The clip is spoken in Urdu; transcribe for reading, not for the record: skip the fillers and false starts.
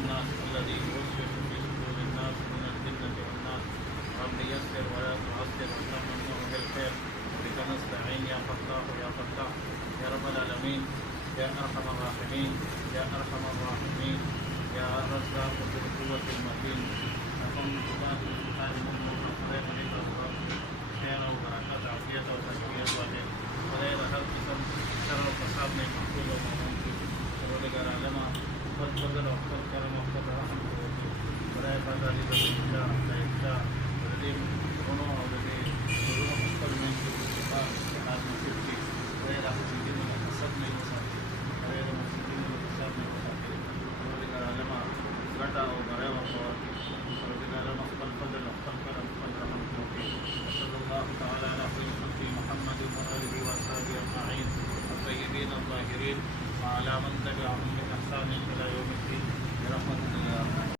الناس الذي يوسوس في صدور الناس من الجنة والناس رب يسر ولا تعسر وتمنه بالخير بك نستعين يا فتاح يا فتاح يا رب العالمين يا أرحم الراحمين يا أرحم الراحمين يا رزاق ذو القوة المتين أقم بصلاة الإنسان مؤمن خير عليك الصلاة خير وبركات عافية وتزكية وخير وغير خلقكم شر وفساد من محفوظ ومنصور ولك العلماء قد فضل وقد كرم وقد رحم ولا يفعل ذلك الإنسان لا يخشى والذي هنا والذي يروح أكثر من الصفات على المسجد غير مسجدين الحسد من المساجد غير مسجدين الحسد من المساجد ولك العلماء غدا وغير وصواتي ولك العلماء قد فضل وقد كرم وقد رحم وصلى الله تعالى على خير خلق محمد وآله وصحبه أجمعين الطيبين الطاهرين وعلى من تبعهم بإحسان إلى يوم الدين برحمتك يا رب